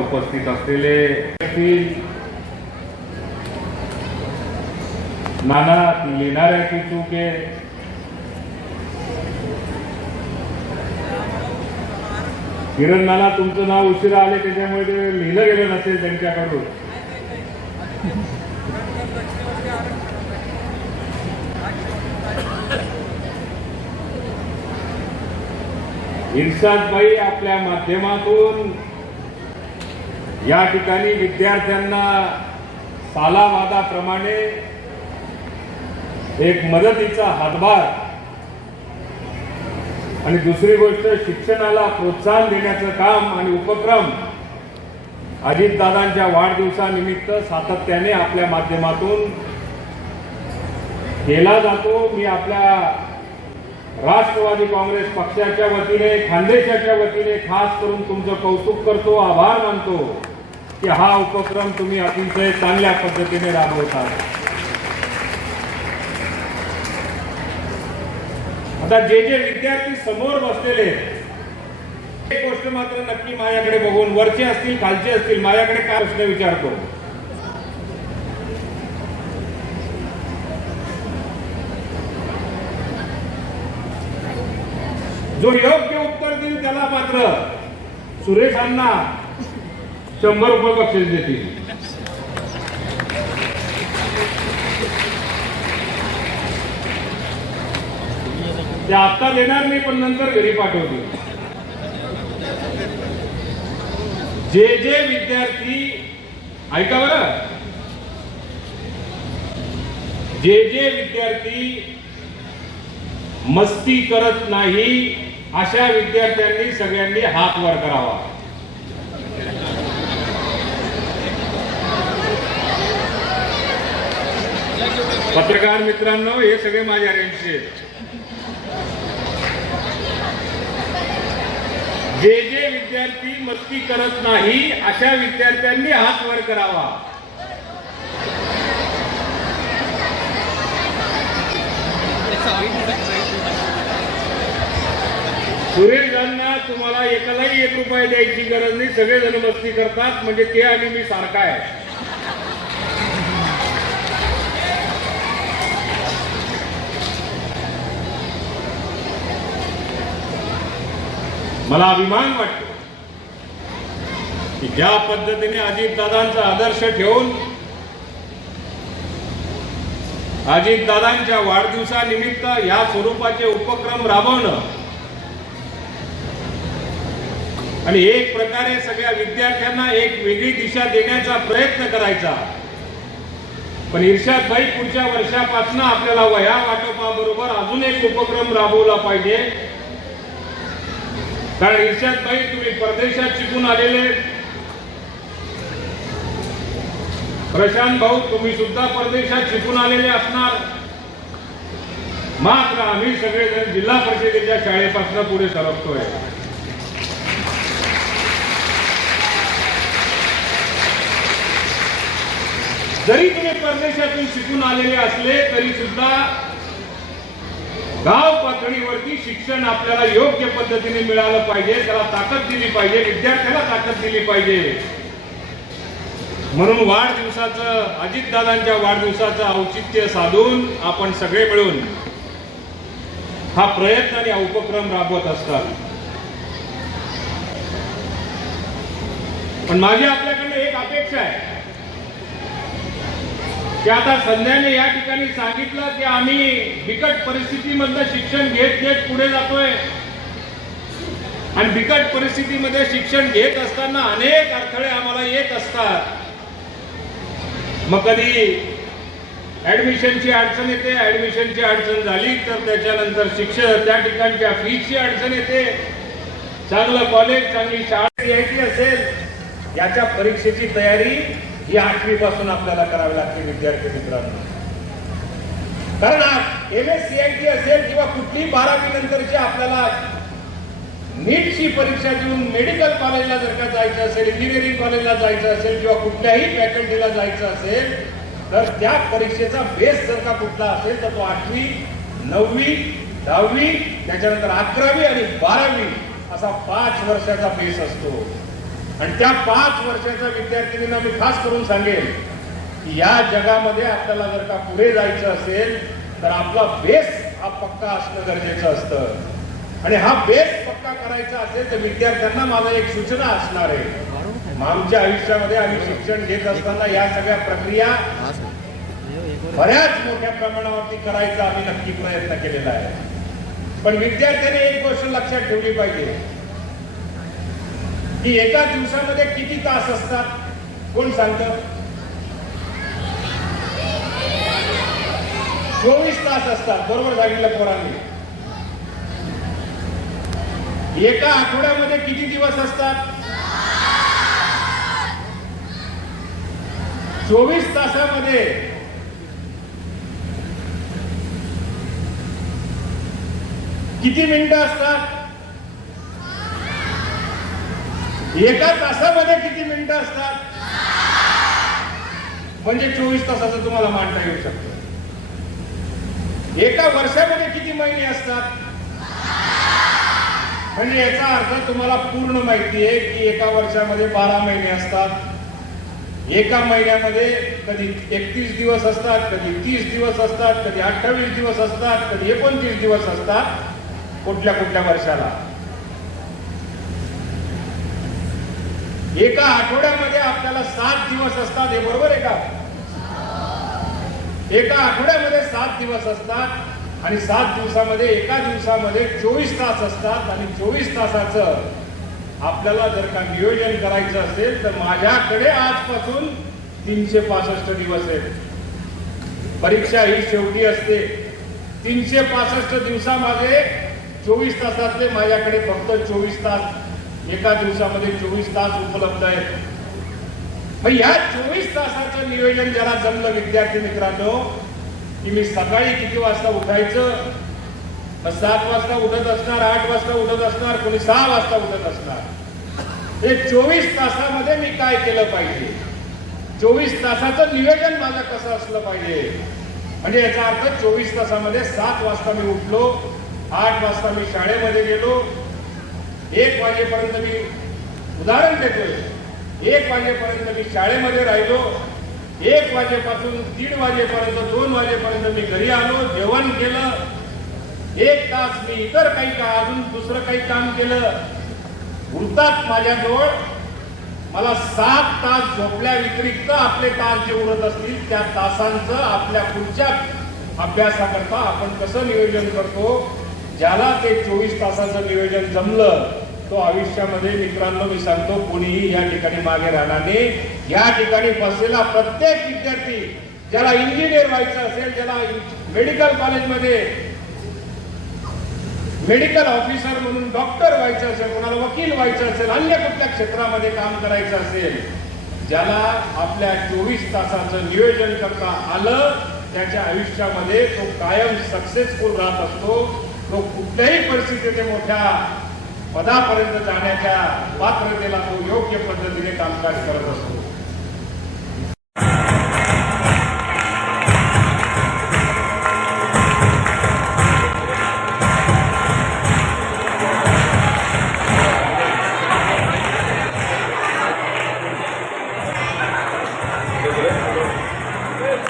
उपस्थित असलेले नाना लिहिणाऱ्याची चूक. आहे किरण नाना तुमचं नाव उशिरा आले त्याच्यामुळे ते लिहिलं गेलं नसेल त्यांच्याकडून. इर्षादबाई आपल्या माध्यमातून या ठिकाणी विद्यार्थ्यांना सालावादाप्रमाणे एक मदतीचा हातभार आणि दुसरी गोष्ट शिक्षणाला प्रोत्साहन देण्याचं काम आणि उपक्रम अजितदादांच्या वाढदिवसानिमित्त सातत्याने आपल्या माध्यमातून केला जातो. मी आपल्या राष्ट्रवादी काँग्रेस पक्षाच्या वतीने खानदेशाच्या वतीने खास करून तुमचं कौतुक करतो आभार मानतो. की हा उपक्रम तुम्ही अतिशय चांगल्या पद्धतीने राबवता. आता जे जे विद्यार्थी समोर बसलेले एक गोष्ट मात्र नक्की माझ्याकडे बघून वरचे असतील खालचे असतील माझ्याकडे काय प्रश्न विचारतो? जो योग्य उत्तर देईल त्याला मात्र सुरेशांना शंभर रुपये बक्षीस देतील. ते आता देणार नाही पण नंतर घरी पाठवतील. जे जे विद्यार्थी ऐका बरं. जे जे विद्यार्थी मस्ती करत नाही अशा विद्यार्थ्यांनी सगळ्यांनी हात वर करावा. पत्रकार मित्रांनो हे सगळे माझ्या रेंजचे आहेत. जे जे विद्यार्थी मस्ती करत नाही अशा विद्यार्थ्यांनी हात वर करावा. सुरेशजांना तुम्हाला एकालाही एक रुपये द्यायची गरज नाही. सगळेजण मस्ती करतात म्हणजे ते आणि मी सारखा आहे. मला अभिमान वाटतो की ज्या पद्धतीने अजितदादांचा आदर्श ठेवून अजितदादांच्या वाढदिवसानिमित्त या स्वरूपाचे उपक्रम राबवणं आणि एक प्रकारे सगळ्या विद्यार्थ्यांना एक वेगळी दिशा देण्याचा प्रयत्न करायचा. पण इर्षाद भाई पुढच्या वर्षापासून आपल्याला वया वाटपाबरोबर अजून एक उपक्रम राबवला पाहिजे. कारण इर्शाद भाई तुम्ही परदेशात शिकून आलेले प्रशांत भाऊ तुम्ही सुद्धा परदेशात शिकून आलेले असणार. मात्र आम्ही सगळेजण जिल्हा परिषदेच्या शाळेपासून पुढे सरकतोय. जरी तुम्ही परदेशातून शिकून आलेले असले तरी सुद्धा गाव पातळीवरती शिक्षण आपल्याला योग्य पद्धतीने मिळालं पाहिजे त्याला ताकद दिली पाहिजे विद्यार्थ्याला ताकद दिली पाहिजे. म्हणून वाढदिवसाचं अजितदादांच्या वाढदिवसाचं औचित्य साधून आपण सगळे मिळून हा प्रयत्न आणि हा उपक्रम राबवत असतात. पण माझी आपल्याकडनं एक अपेक्षा आहे. की आता संध्याने या ठिकाणी सांगितलं की आम्ही बिकट परिस्थितीमधलं शिक्षण घेत घेत पुढे जातोय. आणि बिकट परिस्थितीमध्ये शिक्षण घेत असताना अनेक अडथळे आम्हाला येत असतात. मग कधी ऍडमिशनची अडचण येते ऍडमिशनची अडचण झाली तर त्याच्यानंतर शिक्षण त्या ठिकाणच्या फीची अडचण येते. चांगलं कॉलेज चांगली शाळा घ्यायची असेल याच्या परीक्षेची तयारी ही आठवी पासून आपल्याला करावी लागते विद्यार्थी मित्रांनो. कारण M S C I T असेल किंवा कुठलीही बारावी नंतरची आपल्याला नीटची परीक्षा देऊन मेडिकल कॉलेजला जर का जायचं असेल इंजिनिअरिंग कॉलेजला जायचं असेल किंवा कुठल्याही फॅकल्टीला जायचं असेल तर त्या परीक्षेचा बेस जर का कुठला असेल तर तो आठवी नववी दहावी त्याच्यानंतर अकरावी आणि बारावी असा पाच वर्षाचा बेस असतो. आणि त्या पाच वर्षाच्या विद्यार्थिनींना मी खास करून सांगेन की या जगामध्ये आपल्याला जर का पुढे जायचं असेल तर आपला बेस हा पक्का असणं गरजेचं असतं. आणि हा बेस पक्का करायचा असेल तर विद्यार्थ्यांना माझा एक सूचना असणार आहे. आमच्या आयुष्यामध्ये आम्ही शिक्षण घेत असताना या सगळ्या प्रक्रिया बऱ्याच मोठ्या प्रमाणावरती करायचा आम्ही नक्की प्रयत्न केलेला आहे. पण विद्यार्थ्याने एक गोष्ट लक्षात ठेवली पाहिजे. की एका दिवसामध्ये किती तास असतात? कोण सांगत? चोवीस तास असतात बरोबर सांगितलं पोरांनी. एका आठवड्यामध्ये किती दिवस असतात? चोवीस तासामध्ये. किती मिनिटं असतात? एका तासामध्ये किती मिनिटं असतात? म्हणजे चोवीस तासाचं तुम्हाला मांडता येऊ शकतं. एका वर्षामध्ये किती महिने असतात? म्हणजे याचा अर्थ तुम्हाला पूर्ण माहिती आहे की एका वर्षामध्ये बारा महिने असतात. एका महिन्यामध्ये कधी एकतीस दिवस असतात कधी तीस दिवस असतात कधी अठ्ठावीस दिवस असतात कधी एकोणतीस दिवस असतात. कुठल्या कुठल्या वर्षाला? एका आठवड्यामध्ये आपल्याला सात दिवस असतात हे बरोबर आहे का? एका आठवड्यामध्ये सात दिवस असतात आणि सात दिवसामध्ये एका दिवसामध्ये चोवीस तास असतात आणि चोवीस तासाचं आपल्याला जर का नियोजन करायचं असेल तर माझ्याकडे आजपासून तीनशे पासष्ट दिवस आहेत. परीक्षा ही शेवटी असते. तीनशे पासष्ट दिवसामध्ये चोवीस तासातले माझ्याकडे फक्त चोवीस तास एका दिवसामध्ये चोवीस तास उपलब्ध आहेत. मग या चोवीस तासाचं नियोजन ज्याला जमलं विद्यार्थी मित्रांनो की मी सकाळी किती वाजता उठायचं? सात वाजता उठत असणार आठ वाजता उठत असणार कोणी सहा वाजता उठत असणार? हे चोवीस तासामध्ये मी काय केलं पाहिजे? चोवीस तासाचं नियोजन माझं कसं असलं पाहिजे? म्हणजे याचा अर्थ चोवीस तासामध्ये सात वाजता मी उठलो आठ वाजता मी शाळेमध्ये गेलो एक वाजेपर्यंत मी उदाहरण देतोय. एक वाजेपर्यंत मी शाळेमध्ये राहिलो. एक वाजेपासून दीड वाजेपर्यंत दोन वाजेपर्यंत मी घरी आलो जेवण केलं. एक तास मी इतर काही का अजून दुसरं काही काम केलं. उरतात माझ्याजवळ. मला सात तास झोपल्या व्यतिरिक्त आपले तास जे उरत असतील त्या तासांचं आपल्या पुढच्या अभ्यासाकरता आपण कसं नियोजन करतो? ज्याला ते चोवीस तासाचं नियोजन जमलं तो आयुष्यामध्ये मित्रांनो मी सांगतो कोणीही या ठिकाणी मागे राहणार नाही. या ठिकाणी बसलेला प्रत्येक विद्यार्थी ज्याला इंजिनियर व्हायचं असेल ज्याला मेडिकल कॉलेजमध्ये मेडिकल ऑफिसर म्हणून डॉक्टर व्हायचं असेल कोणाला वकील व्हायचं असेल अन्य कुठल्या क्षेत्रामध्ये काम करायचं असेल ज्याला आपल्या चोवीस तासाचं नियोजन करता आलं त्याच्या आयुष्यामध्ये तो कायम सक्सेसफुल राहत असतो. तो कुठल्याही परिस्थितीत मोठ्या पदापर्यंत जाण्याच्या पात्रतेला तो योग्य पद्धतीने कामकाज करत असतो.